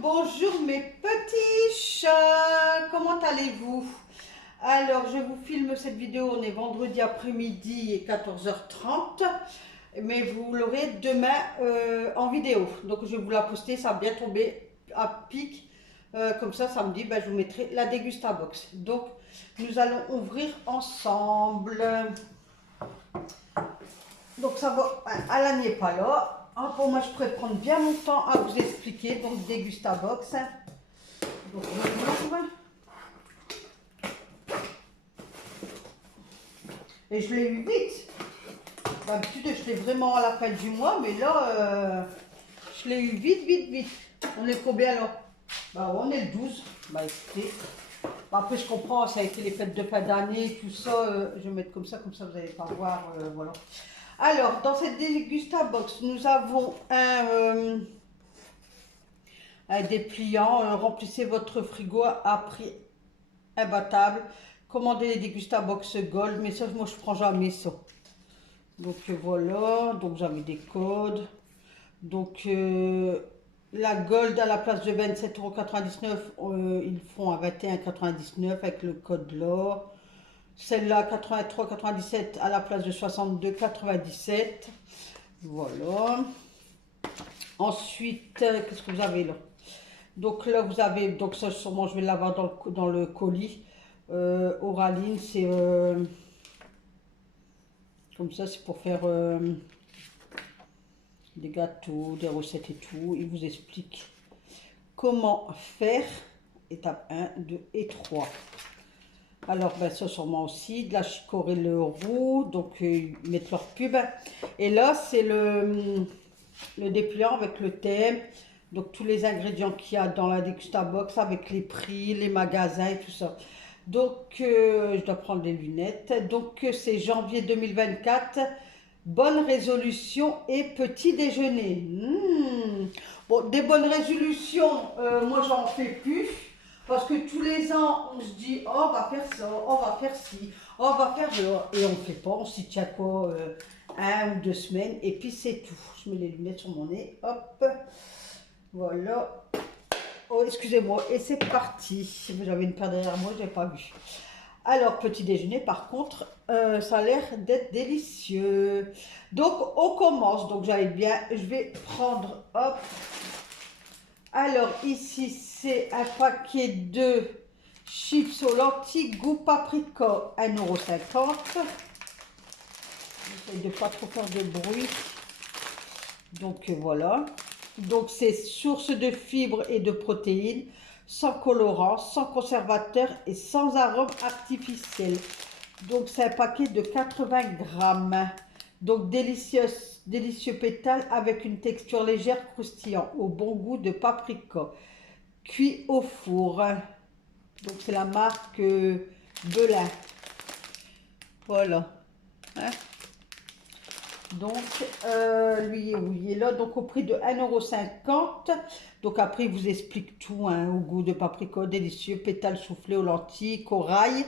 Bonjour mes petits chats, comment allez-vous? Alors je vous filme cette vidéo, on est vendredi après-midi et 14h30, mais vous l'aurez demain en vidéo. Donc je vais vous la poster, ça va bien tomber à pic, comme ça samedi je vous mettrai la Dégustabox. Donc nous allons ouvrir ensemble. Donc ça va, Alain n'est pas là. Pour moi je pourrais prendre bien mon temps à vous expliquer. Donc Dégustabox. Donc je l'ouvre. Et je l'ai eu vite. D'habitude je l'ai vraiment à la fin du mois, mais là je l'ai eu vite. On est combien là? On est le 12. Écoutez. Après je comprends, ça a été les fêtes de fin d'année, tout ça. Je vais mettre comme ça vous n'allez pas voir. Voilà. Alors, dans cette Dégustabox, nous avons un dépliant. Remplissez votre frigo à prix imbattable. Commandez les Dégustabox Gold, mais ça, moi, je prends jamais ça. Donc, voilà. Donc, vous avez des codes. Donc, la Gold à la place de 27,99 €, ils font à 21,99 € avec le code là. Celle-là, 83,97 à la place de 62,97. Voilà. Ensuite, qu'est-ce que vous avez là? Donc là, vous avez, donc ça sûrement je vais l'avoir dans le colis. Oraline, c'est comme ça, c'est pour faire des gâteaux, des recettes et tout. Il vous explique comment faire, étape 1, 2 et 3. Alors, ça sûrement aussi, de la chicorée le roux, donc ils mettent leur pub. Et là, c'est le dépliant avec le thème, donc tous les ingrédients qu'il y a dans la Dégustabox avec les prix, les magasins et tout ça. Donc, je dois prendre des lunettes. Donc, c'est janvier 2024. Bonne résolution et petit déjeuner. Bon, des bonnes résolutions, moi, j'en fais plus. Parce que tous les ans, on se dit, oh, on va faire ça, on va faire ci, on va faire ça. Et on ne fait pas, on s'y tient quoi, 1 ou 2 semaines. Et puis c'est tout. Je mets les lunettes sur mon nez, hop. Voilà. Oh, excusez-moi. Et c'est parti. J'avais une paire derrière moi, je n'ai pas vu. Alors, petit déjeuner, par contre, ça a l'air d'être délicieux. Donc, on commence. Donc, j'allais bien. Je vais prendre, hop. Alors, ici, c'est un paquet de chips aux lentilles goût paprika, 1,50 €. J'essaie de ne pas trop faire de bruit. Donc, voilà. Donc, c'est source de fibres et de protéines, sans colorant, sans conservateur et sans arôme artificiel. Donc, c'est un paquet de 80 grammes. Donc, délicieux pétales avec une texture légère croustillant, au bon goût de paprika. Cuit au four. Donc, c'est la marque Belin. Voilà. Hein? Donc, lui, il est là. Donc, au prix de 1,50 €. Donc, après, il vous explique tout. Au goût de paprika, délicieux, pétales soufflés aux lentilles, corail,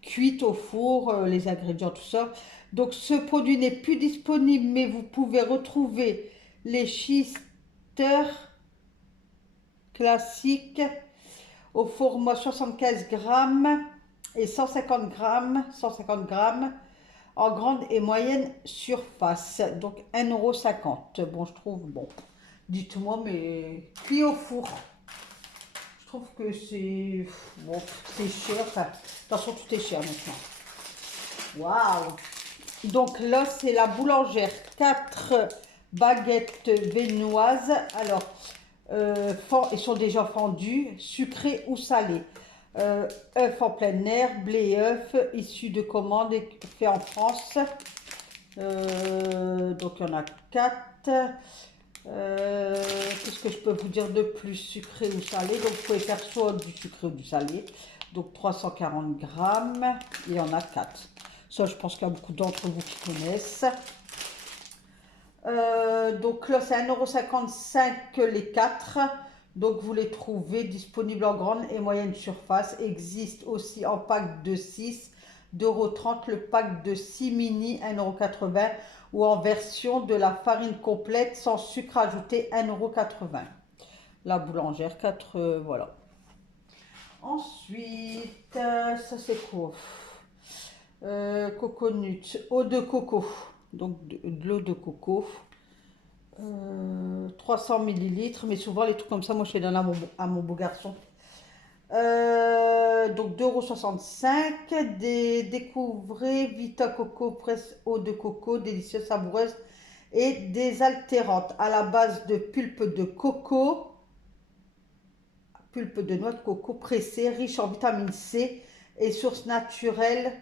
cuite au four, les ingrédients, tout ça. Donc, ce produit n'est plus disponible, mais vous pouvez retrouver les shisters classiques au format 75 grammes et 150 grammes en grande et moyenne surface. Donc, 1,50 €. Bon, je trouve, bon, dites-moi, mais cuit au four. Je trouve que c'est, bon, c'est cher. Enfin, de toute façon, tout est cher maintenant. Waouh! Donc là, c'est la boulangère. 4 baguettes viennoises. Alors, ils sont déjà fendus, sucrés ou salés. Œufs en plein air, blé œuf, issu de commandes fait en France. Donc, il y en a 4. Qu'est-ce que je peux vous dire de plus? Sucré ou salé? Donc, vous pouvez faire soit du sucré ou du salé. Donc, 340 grammes. Il y en a 4. Ça, je pense qu'il y a beaucoup d'entre vous qui connaissent. Donc là, c'est 1,55 € les 4. Donc, vous les trouvez disponibles en grande et moyenne surface. Existe aussi en pack de 6, 2,30 € le pack de 6 mini, 1,80 € ou en version de la farine complète sans sucre ajouté, 1,80 €. La boulangère, 4, voilà. Ensuite, ça c'est quoi? Coconut, eau de coco. Donc de l'eau de coco. 300 millilitres, mais souvent les trucs comme ça, moi je les donne à mon beau garçon. Donc 2,65 €. Découvrez Vita Coco Presse eau de coco, délicieuse, savoureuse et désaltérante à la base de pulpe de noix de coco pressée, riche en vitamine C et source naturelle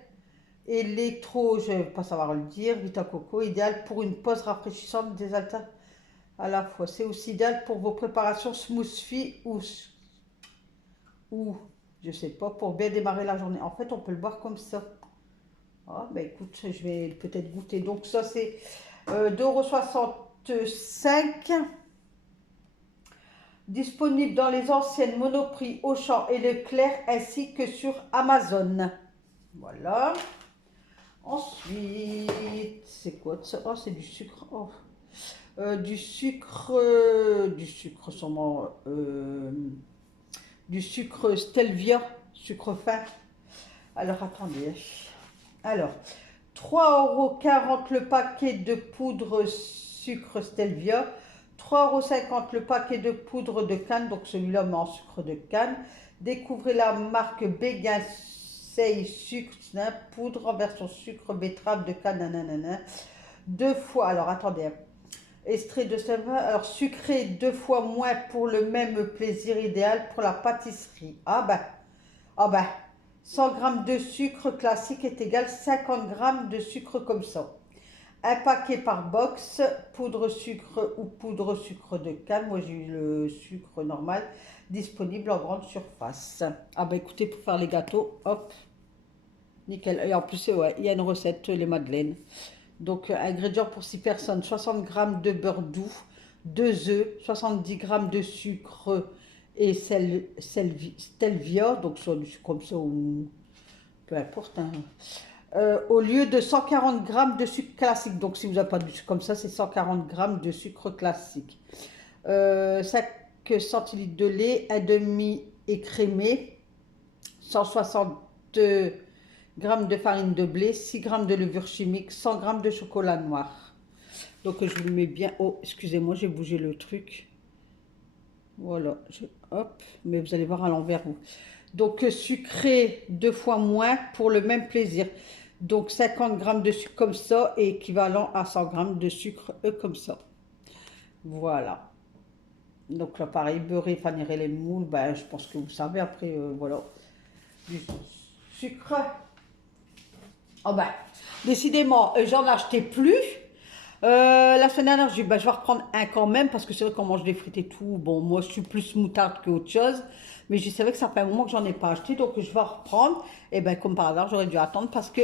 je ne vais pas savoir le dire, Vita Coco, idéal pour une pause rafraîchissante, désaltérante à la fois. C'est aussi idéal pour vos préparations smoothie ou je sais pas, pour bien démarrer la journée. En fait, on peut le boire comme ça. Ah, ben écoute, je vais peut-être goûter. Donc ça, c'est 2,65 €. Disponible dans les anciennes Monoprix, Auchan et Leclerc, ainsi que sur Amazon. Voilà. Ensuite, c'est quoi ça? Oh, c'est du sucre. Oh. Du sucre sûrement, du sucre stevia, sucre fin. Alors, attendez. Alors, 3,40 € le paquet de poudre sucre stevia, 3,50 € le paquet de poudre de canne, donc celui-là mais en sucre de canne. Découvrez la marque Béguin Say Sucre, poudre en version sucre betterave de canne, nanana. 2 fois, alors attendez, extrait de sève, alors sucré 2 fois moins pour le même plaisir, idéal pour la pâtisserie. Ah ben, 100 g de sucre classique est égal 50 g de sucre comme ça. Un paquet par box, poudre sucre ou poudre sucre de canne. Moi j'ai eu le sucre normal, disponible en grande surface. Ah ben écoutez, pour faire les gâteaux, hop, nickel. Et en plus, ouais, il y a une recette, les madeleines. Donc, ingrédients pour 6 personnes, 60 g de beurre doux, 2 œufs, 70 g de sucre et stevia, donc soit du sucre comme ça ou peu importe. Hein. Au lieu de 140 g de sucre classique, donc si vous n'avez pas de sucre comme ça, c'est 140 g de sucre classique. 5 centilitres de lait, un demi écrémé, 160 g de farine de blé, 6 g de levure chimique, 100 g de chocolat noir. Donc je vous le mets bien. Oh, excusez-moi, j'ai bougé le truc. Voilà, hop, mais vous allez voir à l'envers. Donc sucré 2 fois moins pour le même plaisir. Donc 50 g de sucre comme ça et équivalent à 100 g de sucre comme ça. Voilà. Donc là pareil, beurrer, fanirer les moules, ben, je pense que vous savez après, voilà. Du sucre. Oh ben, décidément, j'en achetais plus. La semaine dernière, j'ai dit, bah, je vais reprendre un quand même, parce que c'est vrai qu'on mange des frites et tout. Bon, moi, je suis plus moutarde qu'autre chose. Mais je savais que ça fait un moment que j'en ai pas acheté, donc je vais reprendre. Et ben comme par hasard, j'aurais dû attendre parce que,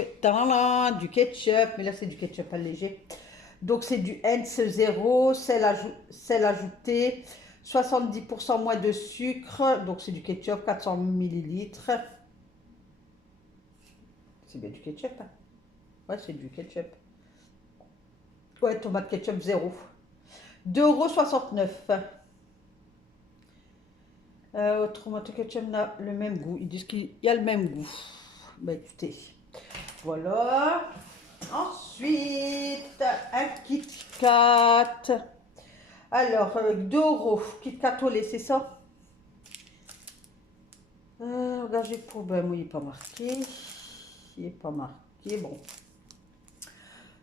du ketchup, mais là, c'est du ketchup allégé. Donc, c'est du Heinz 0, sel ajouté, 70% moins de sucre. Donc, c'est du ketchup, 400 millilitres. C'est bien du ketchup, hein? Ouais, c'est du ketchup. Ouais, tomate ketchup 0. 2,69 €. Tomate ketchup a le même goût. Ils disent qu'il y a le même goût. Bah écoutez, voilà. Ensuite, un Kit Kat. Alors, 2 €. Kit Kat au lait, c'est ça? Engagé pour... Ben, moi, il n'est pas marqué. Il n'est pas marqué. Bon.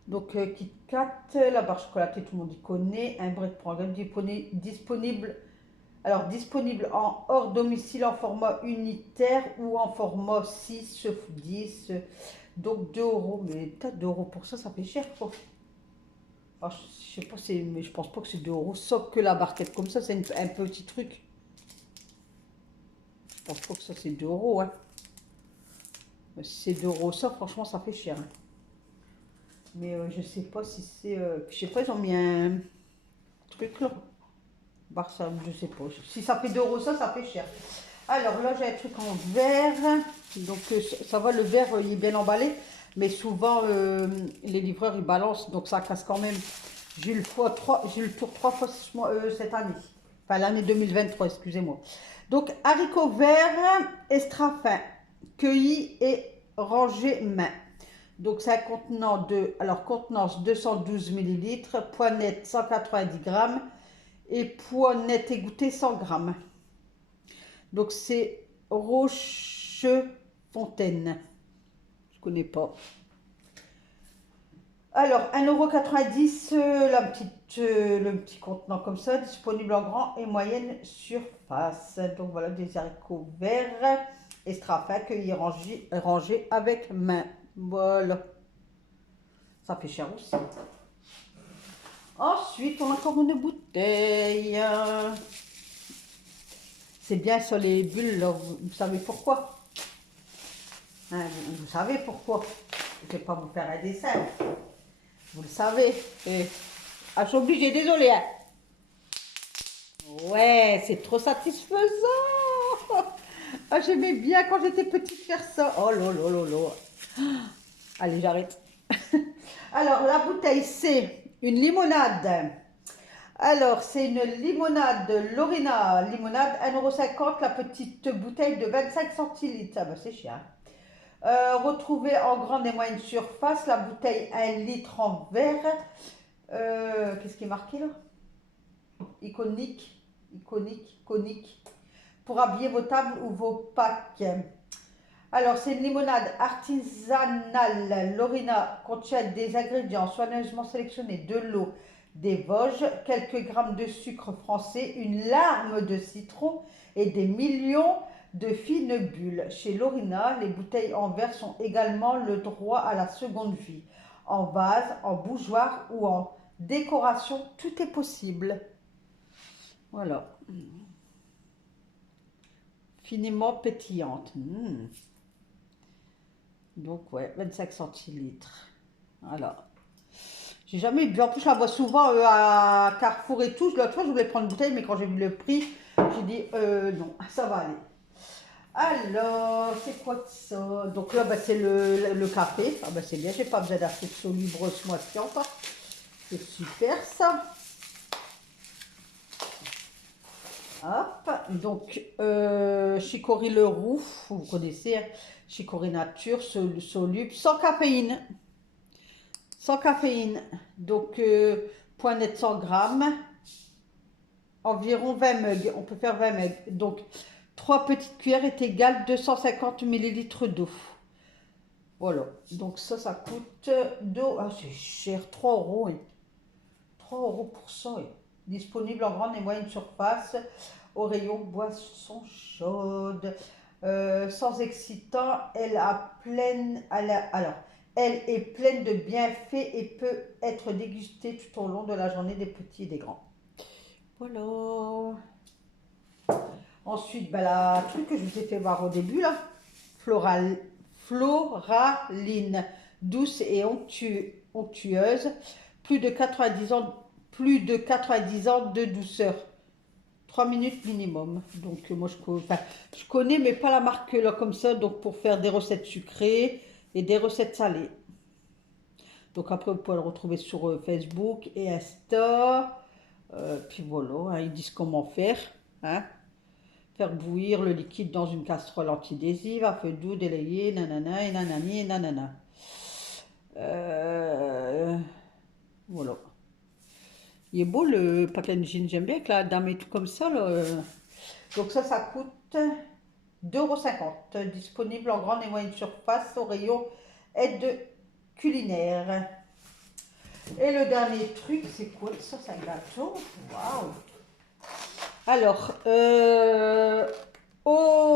Donc, Kit Kat, la barre chocolatée, tout le monde y connaît. Un break programme disponible. Alors, disponible en hors domicile en format unitaire ou en format 6, 10. Donc, 2 €. Mais peut-être 2 € pour ça, ça fait cher, quoi. Alors, je sais pas, mais je pense pas que c'est 2 €. Sauf que la barquette comme ça, c'est un petit truc. Je pense pas que ça, c'est 2 €. Hein. Mais si c'est 2 € ça, franchement, ça fait cher. Hein. Mais je sais pas si c'est... je sais pas, ils ont mis un truc là. Bah, ça, je sais pas. Si ça fait 2 € ça fait cher. Alors là, j'ai un truc en verre. Donc ça va, le verre, il est bien emballé. Mais souvent, les livreurs, ils balancent. Donc ça casse quand même. J'ai eu le tour 3 fois cette année. Enfin, l'année 2023, excusez-moi. Donc, haricots verts extra fins, cueillis et rangés main. Donc, c'est un contenant de, alors, contenance 212 millilitres, poids net 190 grammes et poids net égoutté 100 grammes. Donc, c'est Rochefontaine. Je ne connais pas. Alors, 1,90 €, le petit contenant comme ça, disponible en grand et moyenne surface. Donc voilà, des haricots verts extra fins cueillis rangés avec main. Voilà. Ça fait cher aussi. Ensuite, on a encore une bouteille. C'est bien sur les bulles, là. Vous savez pourquoi? Hein, vous savez pourquoi? Je ne vais pas vous faire un dessin. Vous le savez. Ah, je suis obligée, désolée. Hein. Ouais, c'est trop satisfaisant. Ah, j'aimais bien quand j'étais petite faire ça. Oh là là là là. Allez, j'arrête. Alors, la bouteille, c'est une limonade. Alors, c'est une limonade Lorena. Limonade, 1,50 € la petite bouteille de 25 centilitres. Ah, bah, c'est cher. Retrouvée en grande et moyenne surface, la bouteille 1 litre en verre. Qu'est-ce qui est marqué là? Iconique. Pour habiller vos tables ou vos packs. Alors, c'est une limonade artisanale. Lorena contient des ingrédients soigneusement sélectionnés, de l'eau des Vosges, quelques grammes de sucre français, une larme de citron et des millions de fines bulles. Chez Lorena, les bouteilles en verre sont également le droit à la seconde vie. En vase, en bougeoir ou en décoration, tout est possible. Voilà. Finement pétillante. Donc, ouais, 25 centilitres. Voilà. J'ai jamais bu. En plus, je la vois souvent à Carrefour et tout. L'autre fois, je voulais prendre une bouteille, mais quand j'ai vu le prix, j'ai dit non, ça va aller. Alors, c'est quoi ça? Donc là, bah, c'est le café. Ah, bah, c'est bien, j'ai pas besoin d'acheter de soluble ce mois-ci encore. C'est super ça. Hop, donc Chicory le Roux, vous connaissez, hein, Chicory Nature, soluble, sans caféine. Sans caféine. Donc, point net 100 grammes, environ 20 mugs. On peut faire 20 mugs. Donc, 3 petites cuillères est égal 250 millilitres d'eau. Voilà. Donc, ça coûte d'eau. Ah, c'est cher, 3 €. Hein. 3 € pour ça. Hein. Disponible en grande et moyenne surface au rayon boisson chaude. Sans excitant, elle est pleine de bienfaits et peut être dégustée tout au long de la journée des petits et des grands. Voilà. Ensuite, ben, la truc que je vous ai fait voir au début, là, Floraline, douce et onctueuse, plus de 90 ans de douceur. 3 minutes minimum. Donc, moi, je connais, mais pas la marque là comme ça. Donc, pour faire des recettes sucrées et des recettes salées. Donc, après, vous pouvez le retrouver sur Facebook et Insta. Puis voilà, hein, ils disent comment faire. Hein. Faire bouillir le liquide dans une casserole antidésive à feu doux, délayé, nanana, et nanani, et nanana. Voilà. Il est beau le packaging, j'aime bien avec la dame et tout comme ça. Là. Donc ça coûte 2,50 €. Disponible en grande et moyenne surface au rayon aide culinaire. Et le dernier truc, c'est quoi ça? C'est un gâteau. Waouh! Alors,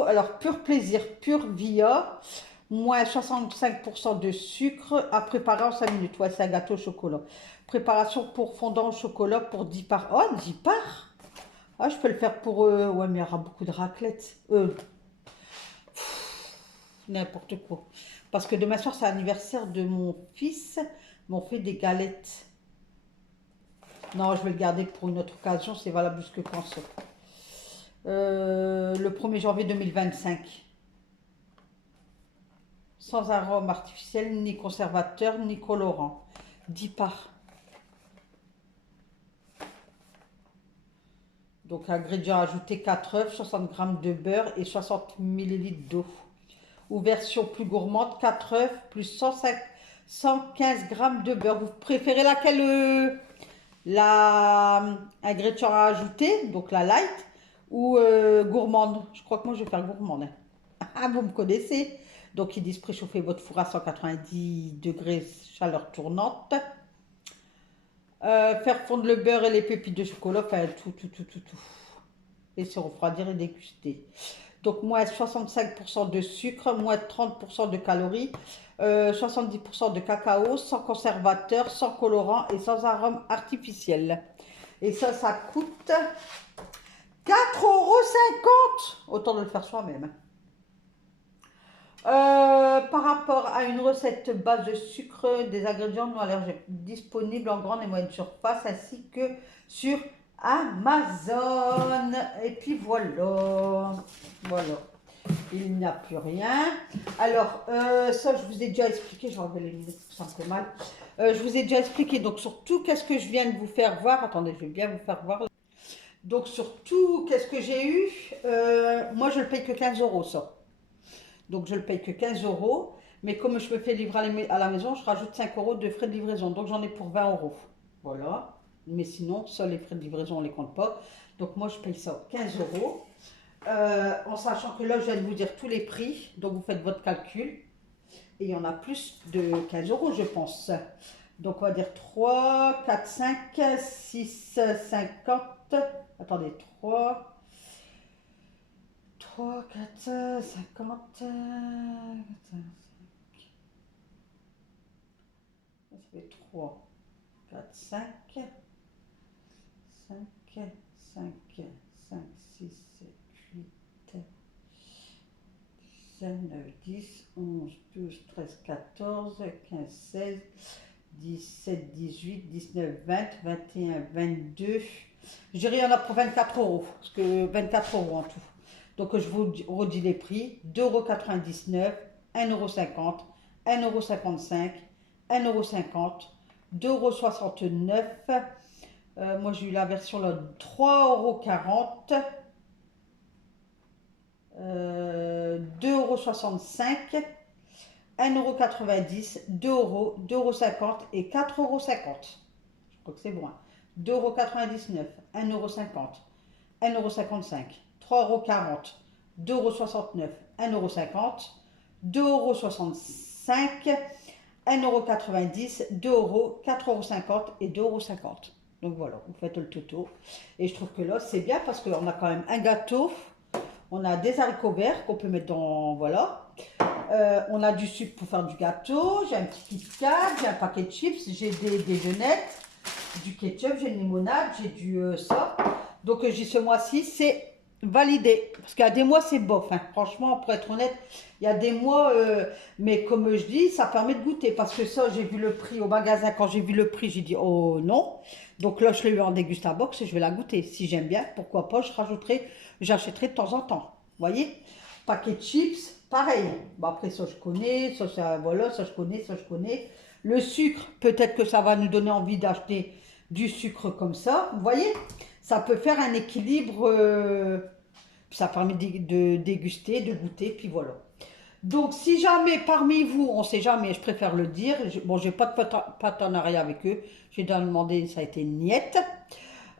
alors, pur plaisir, pur via, moins 65% de sucre à préparer en 5 minutes. Ouais, c'est un gâteau au chocolat. Préparation pour fondant au chocolat pour 10 parts. Oh, 10 parts? Ah, je peux le faire pour... ouais, mais il y aura beaucoup de raclette. N'importe quoi. Parce que demain soir, c'est l'anniversaire de mon fils. On fait des galettes. Non, je vais le garder pour une autre occasion. C'est valable jusque quand ça? Le 1er janvier 2025. Sans arôme artificiel, ni conservateur, ni colorant. 10 parts. Donc, ingrédients ajoutés 4 œufs, 60 g de beurre et 60 ml d'eau. Ou version plus gourmande, 4 œufs plus 115 g de beurre. Vous préférez laquelle la ingrédient à ajouter, donc la light, ou gourmande? Je crois que moi je vais faire gourmande. Hein. Ah, vous me connaissez. Donc ils disent préchauffer votre four à 190 degrés chaleur tournante. Faire fondre le beurre et les pépites de chocolat, enfin tout. Laisser refroidir et déguster. Donc moins 65% de sucre, moins 30% de calories, 70% de cacao, sans conservateur, sans colorant et sans arôme artificiel. Et ça coûte 4,50 €. Autant de le faire soi-même. Par rapport à une recette base de sucre, des ingrédients non allergènes disponibles en grande et moyenne surface ainsi que sur Amazon. Et puis voilà. Il n'y a plus rien. Alors, ça, je vous ai déjà expliqué. Je vais enlever les lunettes, c'est un peu mal. Je vous ai déjà expliqué. Donc, surtout, qu'est-ce que je viens de vous faire voir? Attendez, je vais bien vous faire voir. Donc, surtout, qu'est-ce que j'ai eu? Moi, je ne le paye que 15 € ça. Donc, je le paye que 15 €. Mais comme je me fais livrer à la maison, je rajoute 5 € de frais de livraison. Donc, j'en ai pour 20 €. Voilà. Mais sinon, ça, les frais de livraison, on ne les compte pas. Donc, moi, je paye ça 15 €. En sachant que là, je viens de vous dire tous les prix. Donc, vous faites votre calcul. Et il y en a plus de 15 €, je pense. Donc, on va dire 3, 4, 5, 6, 50. Attendez, 3, 4, 50. Ça fait 3, 4, 5, 5, 5, 5, 6, 7, 8, 9, 10, 11, 12, 13, 14, 15, 16, 17, 18, 19, 20, 21, 22. Je dirais il y en a pour 24 €, parce que 24 € en tout. Donc je vous redis les prix, 2,99 €, 1,50 €, 1,55 €, 1,50 €, 2,69 €. Moi j'ai eu la version là, 3,40 €. 2,65 €, 1,90 €, 2 €, 2,50 € et 4,50 €. Je crois que c'est bon. 2,99 €, 1,50 €, 1,55 €, 3,40 €, 2,69 €, 1,50 €, 2,65 €, 1,90 €, 2 €, 4,50 € et 2,50 €. Donc voilà, vous faites le toto. Et je trouve que là, c'est bien parce qu'on a quand même un gâteau. On a des haricots verts qu'on peut mettre dans, voilà. On a du sucre pour faire du gâteau. J'ai un petit Kit Kat, j'ai un paquet de chips, j'ai des déjeunettes, du ketchup, j'ai une limonade, j'ai du ça. Donc j'ai ce mois-ci, c'est validé. Parce qu'il y a des mois, c'est bof. Hein. Franchement, pour être honnête, il y a des mois, mais comme je dis, ça permet de goûter. Parce que ça, j'ai vu le prix au magasin. Quand j'ai vu le prix, j'ai dit, oh non. Donc là, je l'ai eu en dégustabox et je vais la goûter. Si j'aime bien, pourquoi pas, j'achèterai de temps en temps. Vous voyez? Paquet de chips, pareil. Bon, après, ça, je connais. Ça, voilà, ça, je connais, ça, je connais. Le sucre, peut-être que ça va nous donner envie d'acheter du sucre comme ça. Vous voyez? Ça peut faire un équilibre. Ça permet de déguster, de goûter, puis voilà. Donc, si jamais parmi vous, on ne sait jamais, je préfère le dire, bon, j'ai pas de partenariat avec eux, j'ai demandé, ça a été niette.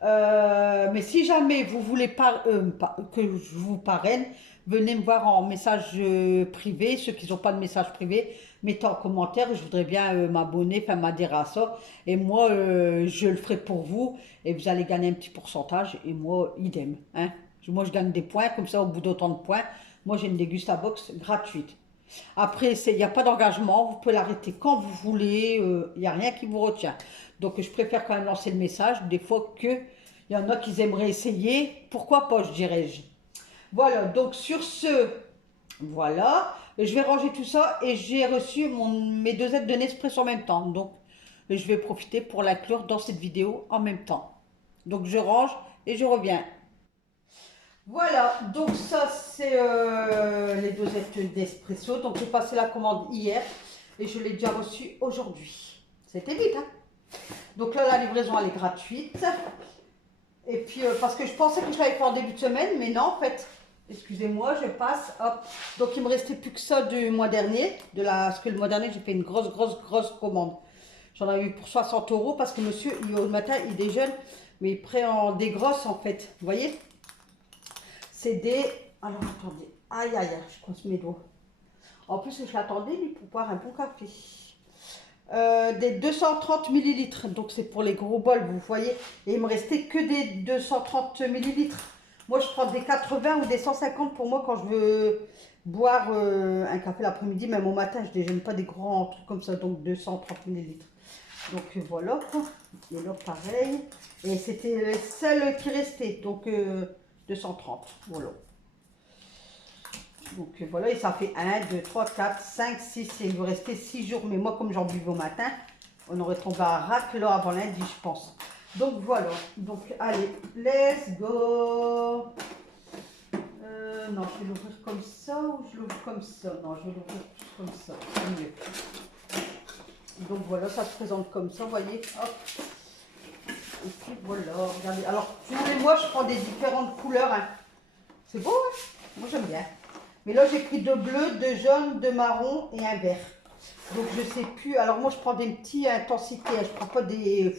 Mais si jamais vous voulez que je vous parraine, venez me voir en message privé. Ceux qui n'ont pas de message privé, mettez en commentaire. Je voudrais bien m'abonner, enfin m'adhérer à ça. Et moi, je le ferai pour vous. Et vous allez gagner un petit pourcentage. Et moi, idem. Hein. Moi, je gagne des points. Comme ça, au bout d'autant de points, moi, j'ai une dégustabox gratuite. Après, il n'y a pas d'engagement. Vous pouvez l'arrêter quand vous voulez. Il n'y a rien qui vous retient. Donc, je préfère quand même lancer le message. Des fois que il y en a qui aimeraient essayer. Pourquoi pas, je dirais-je. Voilà, donc sur ce, voilà. Je vais ranger tout ça et j'ai reçu mes 2 aides de Nespresso en même temps. Donc, je vais profiter pour l'inclure dans cette vidéo en même temps. Donc, je range et je reviens. Voilà, donc ça, c'est les 2 aides d'espresso. Donc, j'ai passé la commande hier et je l'ai déjà reçue aujourd'hui. C'était vite, hein? Donc là, la livraison, elle est gratuite. Et puis, parce que je pensais que je l'avais fait en début de semaine, mais non, en fait. Excusez-moi, je passe, hop. Donc, il me restait plus que ça du mois dernier. Parce que le mois dernier, j'ai fait une grosse commande. J'en avais eu pour 60 € parce que monsieur, au matin, il déjeune, mais il prend des grosses, en fait. Vous voyez? C'est des... Alors, attendez. Aïe, aïe, aïe, je coince mes doigts. En plus, je l'attendais, lui, pour boire un bon café. Des 230 millilitres. Donc, c'est pour les gros bols, vous voyez. Et il me restait que des 230 millilitres. Moi, je prends des 80 ou des 150 pour moi quand je veux boire un café l'après-midi. Même au matin, je ne déjeune pas des grands trucs comme ça. Donc, 230 millilitres. Donc, voilà. Et là, pareil. Et c'était le seul qui restait. Donc, 230. Voilà. Donc voilà, et ça fait 1, 2, 3, 4, 5, 6, il vous restait 6 jours. Mais moi, comme j'en buvais au matin, on aurait tombé à racler avant lundi, je pense. Donc voilà, donc allez, let's go. Non, je vais l'ouvrir comme ça ou je l'ouvre comme ça? Non, je vais l'ouvrir comme ça, c'est mieux. Donc voilà, ça se présente comme ça, vous voyez, hop. Et puis voilà, regardez. Alors, tous les mois, je prends des différentes couleurs. Hein. C'est beau, hein? Moi, j'aime bien. Mais là, j'ai pris de bleu, de jaune, de marron et un vert. Donc, je sais plus. Alors, moi, je prends des petits intensités. Je prends pas des...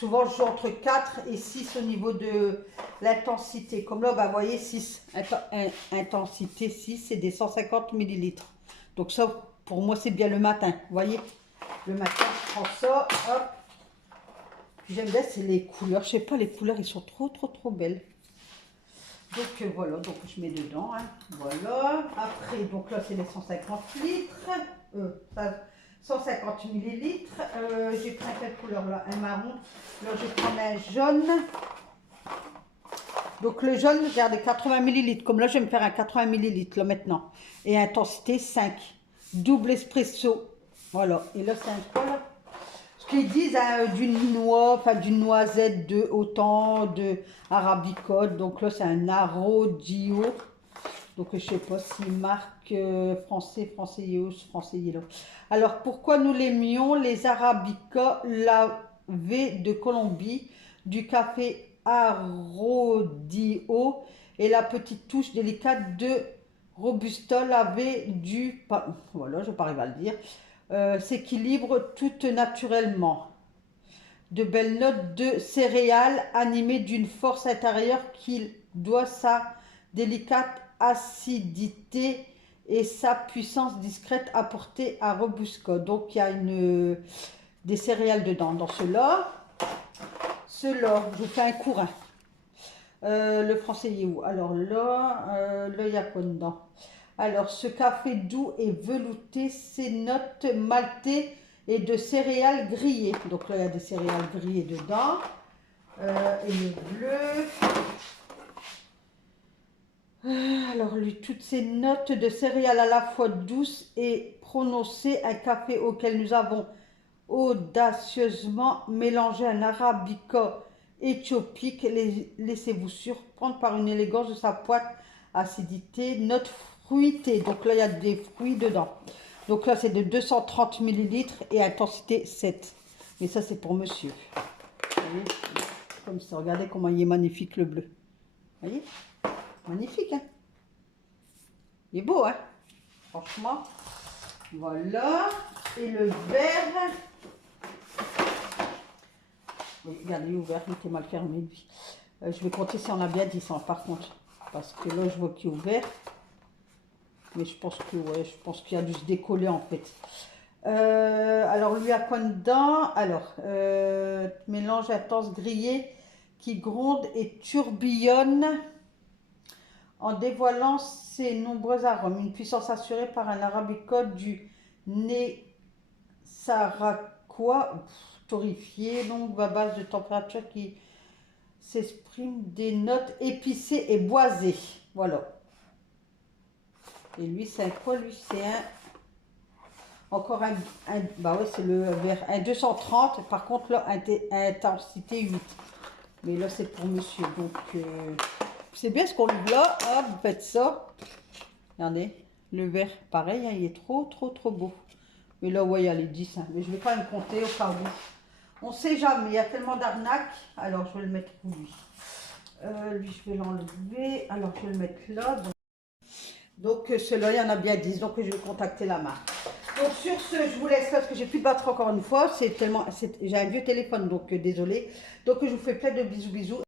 Souvent, je joue entre 4 et 6 au niveau de l'intensité. Comme là, bah, vous voyez, 6. Intensité 6, c'est des 150 millilitres. Donc, ça, pour moi, c'est bien le matin. Vous voyez, le matin, je prends ça. Hop. J'aime bien, c'est les couleurs. Je sais pas, les couleurs, ils sont trop belles. Donc voilà, donc je mets dedans, hein. Voilà. Après, donc là c'est les 150 litres, 150 millilitres. J'ai pris quelle couleur là? Un marron. Là je vais prendre un jaune. Donc le jaune, regardez, 80 millilitres. Comme là je vais me faire un 80 millilitres là maintenant. Et intensité 5. Double espresso. Voilà. Et là c'est un quoi là? Qu'ils disent hein, d'une noix, enfin d'une noisette de autant de arabicote. Donc là, c'est un Arodio. Donc je sais pas s'il marque français yellow. Alors pourquoi nous l'aimions? Les arabicas lavés de Colombie, du café Arodio et la petite touche délicate de Robusta lavé du... Voilà, je ne vais pas arriver à le dire. S'équilibre tout naturellement. De belles notes de céréales animées d'une force intérieure qui doit sa délicate acidité et sa puissance discrète apportée à Robusta. Donc il y a des céréales dedans. Dans ceux-là, je vous fais un cours. Hein. Le français il est où? Alors là, il y a quoi dedans? Alors, ce café doux et velouté, ses notes maltées et de céréales grillées. Donc là, il y a des céréales grillées dedans. Et le bleu. Alors, lui, toutes ces notes de céréales à la fois douces et prononcées. Un café auquel nous avons audacieusement mélangé un arabica éthiopique. Laissez-vous surprendre par une élégance de sa pointe, acidité, notes fruité. Donc là, il y a des fruits dedans. Donc là, c'est de 230 millilitres et intensité 7. Mais ça, c'est pour monsieur. Vous voyez? Comme ça, regardez comment il est magnifique le bleu. Vous voyez? Magnifique, hein? Il est beau, hein? Franchement. Voilà. Et le vert. Oui, regardez, il est ouvert. Il était mal fermé, lui. Je vais compter si on a bien 10 ans, par contre. Parce que là, je vois qu'il est ouvert. Mais je pense que ouais, je pense qu'il a dû se décoller en fait. Alors lui a quoi dedans? Alors mélange intense grillé qui gronde et tourbillonne en dévoilant ses nombreux arômes. Une puissance assurée par un arabica du Nessaraquois torréfié, longue à base de température qui s'exprime des notes épicées et boisées. Voilà. Et lui, c'est un quoi? Lui, c'est un... Encore bah ouais, c'est le vert. Un 230. Par contre, là, intensité 8. Mais là, c'est pour monsieur. Donc, c'est bien ce qu'on ouvre là. Hop, vous faites ça. Regardez. Le vert, pareil, hein, il est trop beau. Mais là, ouais, il y a les 10. Hein. Mais je vais quand même compter au cas où. On ne sait jamais, il y a tellement d'arnaques. Alors, je vais le mettre où lui. Lui, je vais l'enlever. Alors, je vais le mettre là. Donc ceux-là, il y en a bien 10. Donc, je vais contacter la marque. Donc, sur ce, je vous laisse parce que j'ai plus de batterie encore une fois. C'est tellement, j'ai un vieux téléphone, donc désolé. Donc, je vous fais plein de bisous, bisous.